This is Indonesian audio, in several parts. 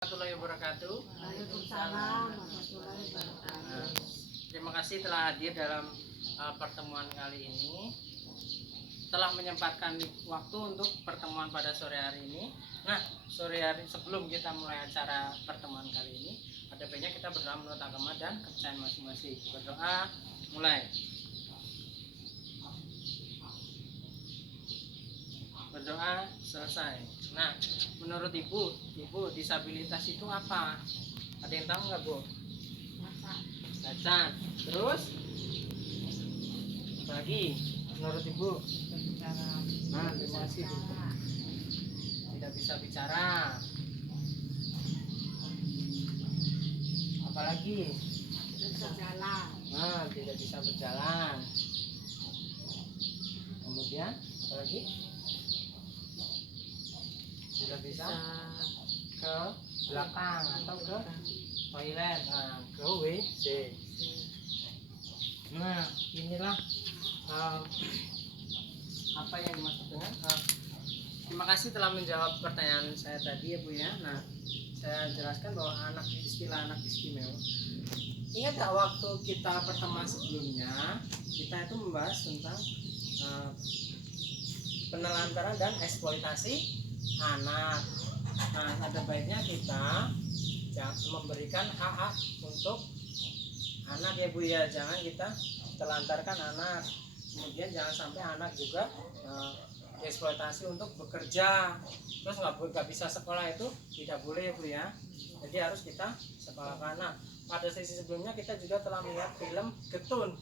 Warahmatullahi wabarakatuh. Waalaikumsalam warahmatullahi wabarakatuh. Terima kasih telah hadir dalam pertemuan kali ini, telah menyempatkan waktu untuk pertemuan pada sore hari ini. Nah, sore hari sebelum kita mulai acara pertemuan kali ini, ada baiknya kita berdoa menurut agama dan kepercayaan masing-masing. Berdoa, mulai. Berdoa selesai. Nah, menurut ibu disabilitas itu apa? Ada yang tahu nggak, Bu? Cacat. Terus apa lagi menurut ibu? Nah, terima kasih, Bu. Tidak bisa bicara. Apalagi? Berjalan. Nah, tidak bisa berjalan. Kemudian apa lagi? Tidak bisa ke belakang atau ke toilet, nah, ke WC. Nah, inilah apa yang dimaksud dengan terima kasih telah menjawab pertanyaan saya tadi ya, Bu ya. Nah, saya jelaskan bahwa istilah anak istimewa. Ingat gak waktu kita pertemuan sebelumnya kita itu membahas tentang penelantaran dan eksploitasi anak. Nah, ada baiknya kita memberikan hak-hak untuk anak ya, Bu ya. Jangan kita telantarkan anak, kemudian jangan sampai anak juga dieksploitasi untuk bekerja, terus nggak bisa sekolah, itu tidak boleh ya, Bu ya. Jadi harus kita sekolahkan. Nah, pada sesi sebelumnya kita juga telah melihat film Getun.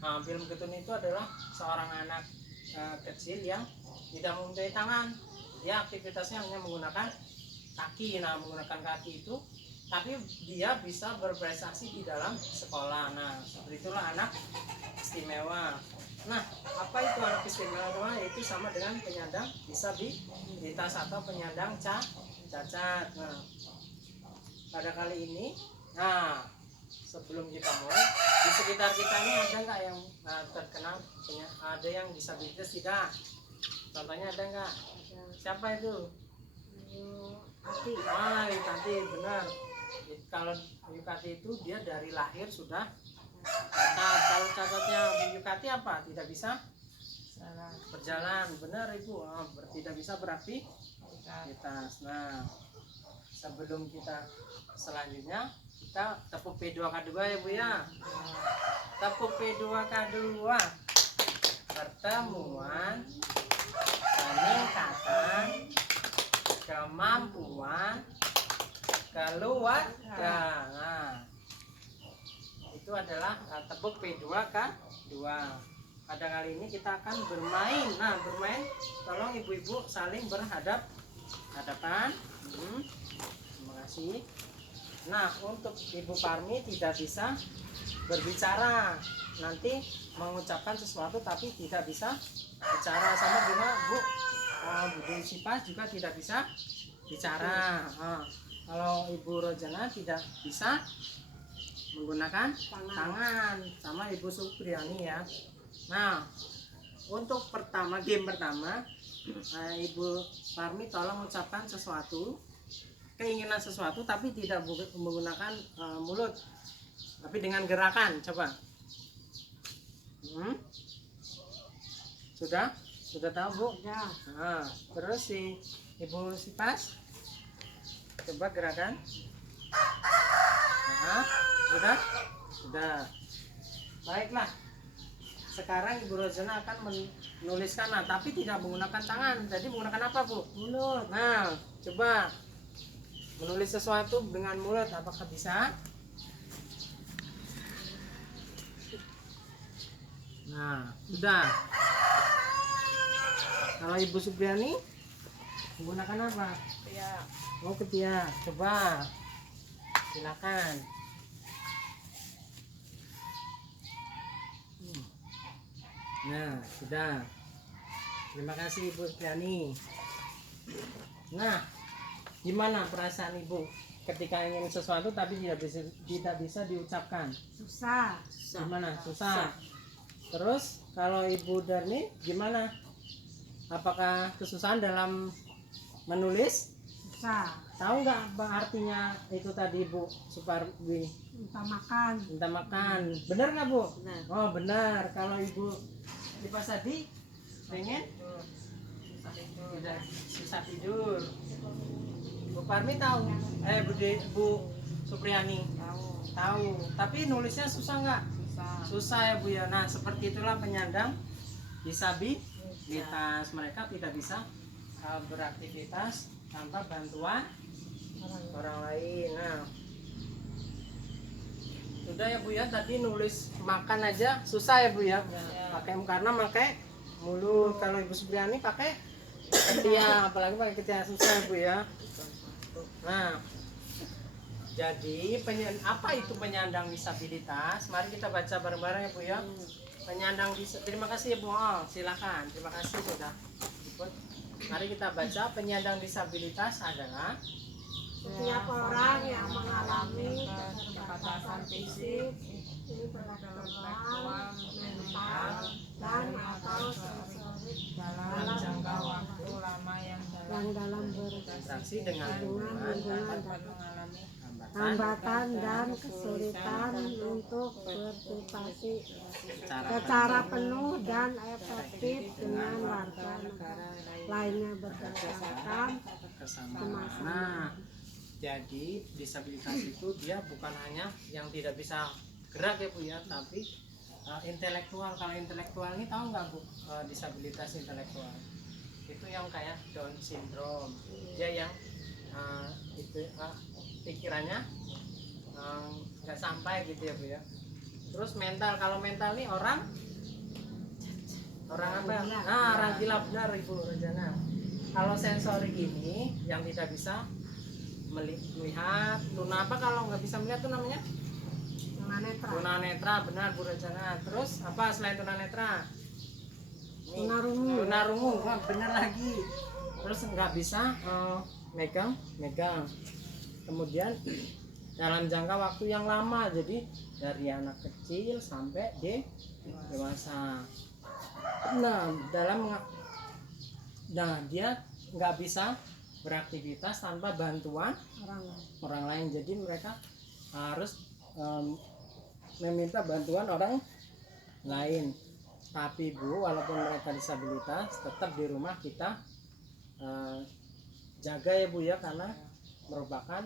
Nah, film Getun itu adalah seorang anak kecil yang tidak mempunyai tangan. Dia aktivitasnya hanya menggunakan kaki. Nah, menggunakan kaki itu, tapi dia bisa berprestasi di dalam sekolah. Nah, seperti itulah anak istimewa. Nah, apa itu anak istimewa? Yaitu sama dengan penyandang disabilitas atau penyandang cacat. Nah, pada kali ini, sebelum kita mulai, di sekitar kita ini ada nggak yang terkena ada yang disabilitas tidak? Contohnya ada nggak? Siapa itu? Yukati, benar. Kalau Yukati itu dia dari lahir sudah cacat. Kalau cacatnya Yukati apa? Tidak bisa berjalan. Benar, Ibu. Tidak bisa beraktivitas. Nah, sebelum kita selanjutnya, kita tepuk P2K2 ya, Bu ya. Tepuk P2K2. Pertemuan peningkatan kemampuan keluarga. Nah, itu adalah tepuk P2K2. Pada kali ini kita akan bermain. Nah, bermain, tolong ibu-ibu saling berhadapan. Terima kasih. Nah, untuk Ibu Parmi tidak bisa berbicara, nanti mengucapkan sesuatu tapi tidak bisa bicara. Sama juga Bu Sipa juga tidak bisa bicara. Kalau Ibu Rojana tidak bisa menggunakan tangan, sama Ibu Supriyani ya. Nah, untuk game pertama, Ibu Parmi tolong mengucapkan sesuatu, keinginan sesuatu, tapi tidak menggunakan mulut, tapi dengan gerakan. Coba. Sudah tahu, Bu? Ya. Nah, terus si Ibu Sipas, coba gerakan. Nah, sudah. Baiklah. Sekarang Ibu Rozana akan menuliskan, tapi tidak menggunakan tangan. Jadi menggunakan apa, Bu? Mulut. Nah, coba menulis sesuatu dengan mulut, apakah bisa? Nah, sudah. Kalau Ibu Supriyani menggunakan apa? Ketiak. Ketiak. Coba. Silakan. Nah, sudah. Terima kasih Ibu Supriyani. Nah, gimana perasaan Ibu ketika ingin sesuatu tapi tidak bisa diucapkan? Susah. Gimana? Susah. Terus kalau Ibu Darni gimana? Apakah kesusahan dalam menulis? Susah. Tahu nggak apa artinya itu tadi Bu Suparwi? Minta makan. Minta makan. Benar nggak Bu? Benar. Oh benar. Kalau Ibu Dipasadi pengen tidak susah tidur. Bu Parmi tahu? Bu Supriyani tahu. Tapi nulisnya susah nggak? Susah ya Bu ya. Nah seperti itulah penyandang disabilitas, mereka tidak bisa beraktivitas tanpa bantuan orang lain. Nah sudah ya Bu ya, tadi nulis makan aja susah ya Bu ya, karena pakai mulut. Kalau Ibu Supriyani pakai ketiak, apalagi pakai ketiak susah ya Bu ya. Nah jadi apa itu penyandang disabilitas? Mari kita baca bareng-bareng ya Bu ya. Penyandang terima kasih ya Bu. Oh, silakan. Terima kasih sudah ikut. Mari kita baca. Penyandang disabilitas adalah Setiap orang yang mengalami keterbatasan fisik, intelektual, mental, dan atau sensorik dalam jangka waktu lama yang dalam berinteraksi dengan hubungan dapat mengalami hambatan dan kesulitan untuk berpartisipasi secara secara penuh dan efektif dengan warga negara lainnya berdasarkan kesamaan. Nah, jadi disabilitas itu dia bukan hanya yang tidak bisa gerak ya Bu ya, tapi intelektual. Kalau intelektual ini tahu nggak Bu, disabilitas intelektual itu yang kayak Down syndrome, dia yang itu pikirannya nggak sampai gitu ya Bu ya. Terus mental, kalau mental nih orang apa? Nah, orang gila, benar Ibu Rojana. Kalau sensorik ini yang tidak bisa melihat, tuna apa kalau nggak bisa melihat tuh namanya? tunanetra. Tunanetra, benar Bu Rojana. Terus apa selain tunanetra? Tunarungu. Tunarungu, wah benar lagi. Terus nggak bisa megang. Kemudian dalam jangka waktu yang lama, jadi dari anak kecil sampai dewasa. Nah dia nggak bisa beraktivitas tanpa bantuan orang lain. Jadi mereka harus meminta bantuan orang lain. Tapi Bu, walaupun mereka disabilitas, tetap di rumah kita jaga ya Bu ya, karena merupakan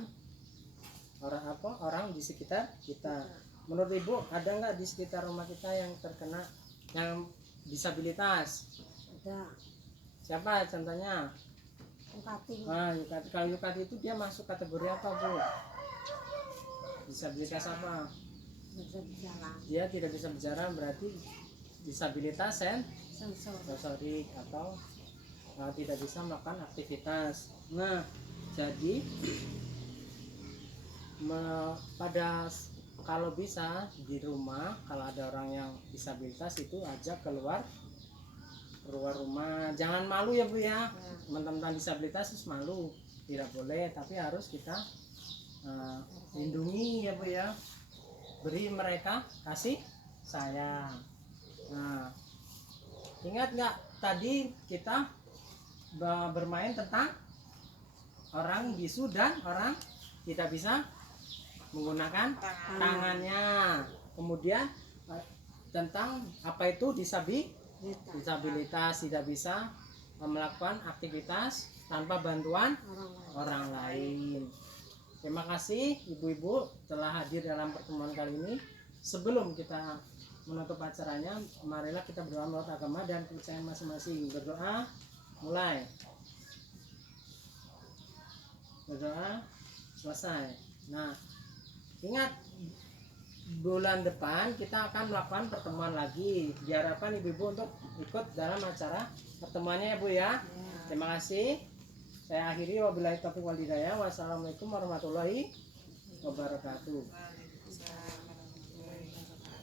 orang di sekitar kita. Menurut Ibu ada nggak di sekitar rumah kita yang terkena yang disabilitas? Ada. Siapa contohnya? Yukati. Nah, Yukati. Kalau Yukati itu dia masuk kategori apa Bu? Disabilitas apa? Bisa berjalan. Dia tidak bisa bicara, berarti disabilitas Sensor. sensorik atau tidak bisa melakukan aktivitas. Nah, jadi kalau bisa di rumah, kalau ada orang yang disabilitas itu ajak keluar rumah. Jangan malu ya Bu ya. Teman-teman disabilitas terus malu, tidak boleh, tapi harus kita lindungi ya Bu ya. Beri mereka kasih sayang. Nah, ingat nggak tadi kita bermain tentang orang bisu dan orang tidak bisa menggunakan tangannya. Kemudian tentang apa itu disabilitas, tidak bisa melakukan aktivitas tanpa bantuan orang lain. Terima kasih ibu-ibu telah hadir dalam pertemuan kali ini. Sebelum kita menutup acaranya, marilah kita berdoa menurut agama dan kepercayaan masing-masing. Berdoa, mulai. Berdoa, selesai. Nah, ingat bulan depan kita akan melakukan pertemuan lagi. Diharapkan ibu-ibu untuk ikut dalam acara pertemuannya ya Bu ya. Terima kasih. Saya akhiri, wabillahi taufiq wal hidayah. Wassalamualaikum warahmatullahi wabarakatuh.